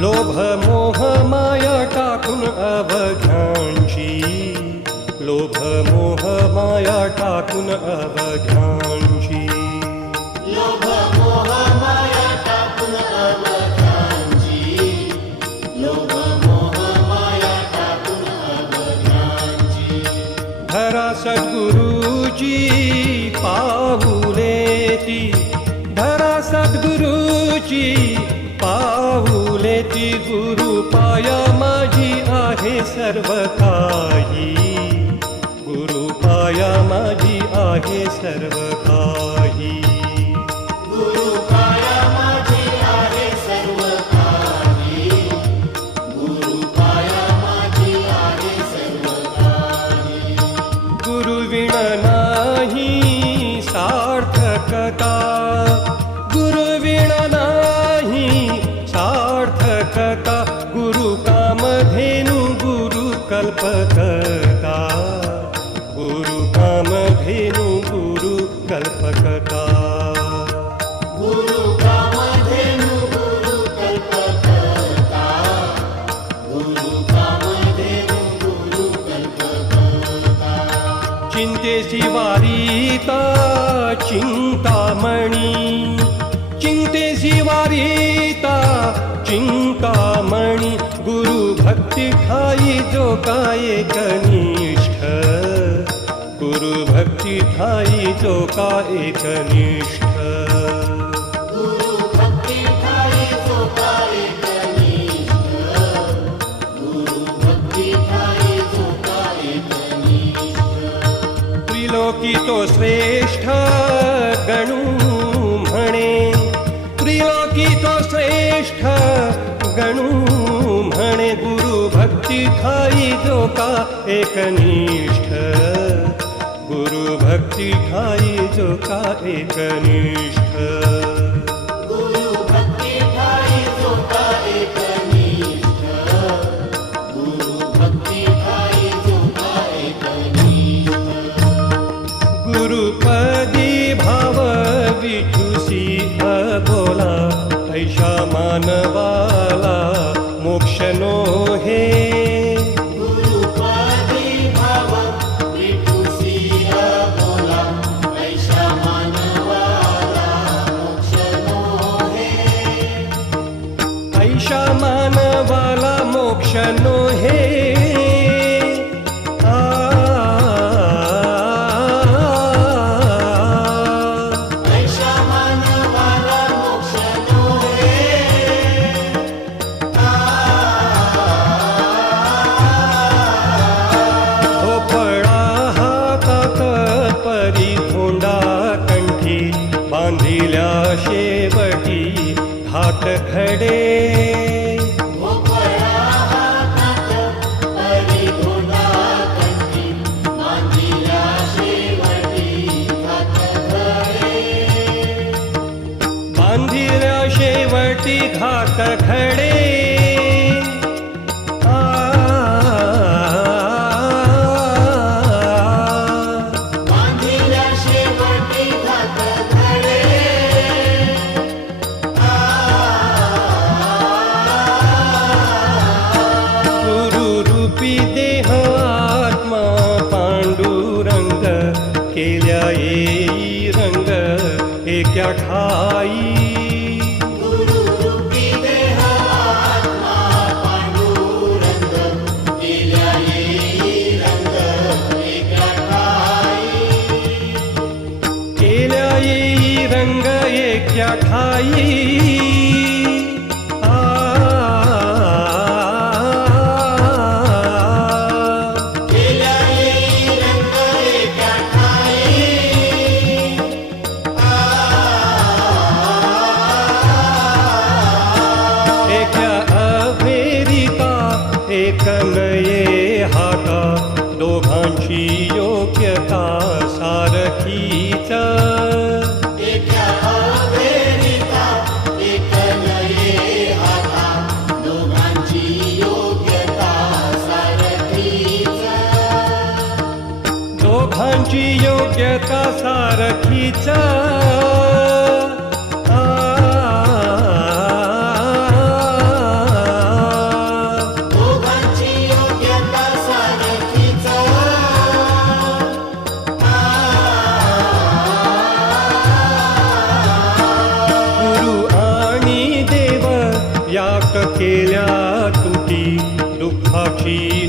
लोभ मोह माया टाकून अवघ्यांची, लोभ मोह माया टाकून अवघ्यांची, लोभ मोह माया टाकून अवघ्यांची, लोभ मोह माया टाकून अवघ्यांची. धरा सद्गुरुची पाऊले ती, धरा सद्गुरुची पाऊले ती. गुरु पाया माझी आहे सर्व काही, गुरु पाया माझी आहे सर्व काही. गुरु पाया माझी आहे सर्व काही, गुरु पाया माझी आहे सर्व काही. गुरु विण नाही सार्थकता, गुरु विण नाही सार्थकता. गुरु कामधेनु गुरु कल्पकता, गुरु कामधेनु गुरु कल्पकता. गुरु कामधेनु गुरु कल्पकता, गुरु कामधेनु गुरु कल्पकता. चिंतेची वारीता चिंतामणी, चिंतेची वारीता चिंतामणी. गुरु भक्ती ठाई जो का एकनिष्ठ, गुरु भक्ती ठाई जो का एकनिष्ठ. गुरु भक्ती ठाई जो का एकनिष्ठ, गुरु भक्ती ठाई जो का एकनिष्ठ. त्रिलोकी तो श्रेष्ठ गणू म्हणे, त्रिलोकी तो श्रेष्ठ गणू म्हणे. गुरु भक्ती ठाई जो का एकनिष्ठ, गुरु भक्ती ठाई जो का एकनिष्ठ. गुरु भक्ती ठाई जो का एकनिष्ठ, गुरु भक्ती ठाई जो का एकनिष्ठ. गुरुपदी भाव विठुसी अबोला, ऐशा मानवाला मोक्ष नो हे. गुरुपदी भाव विठुसी अबोला, ऐशा मानवाला मोक्ष नो हे. ऐशा मानवाला मोक्ष नो हे. ऐशा मानवाला मोक्ष नो हे. भोपळा हातात परी धोंडा कंठी, बांधिल्या शेवटी घाट खडे. भोपळा हातात परी धोंडा कंठी, बांधिल्या शेवटी घाट खडे. बांधिल्या शेवटी घाट खडे. बांधिल्या शेवटी घाट खडे. गुरु रूपी देह आत्मा पांडुरंग, केल्या येई रंग एका ठाई. गुरु रूपी देह आत्मा पांडुरंग, केल्या येई रंग एका ठाई. केल्या येई रंग एका ठाई. केल्या येई रंग एका ठाई. एका अभेरिता एक नये हाता, दोघांची योग्यता सारखीच. एका अभेरिता एक नये हाता, दोघांची योग्यता सारखीच. दोघांची योग्यता सारखीच. केल्या तुटी दुःखाची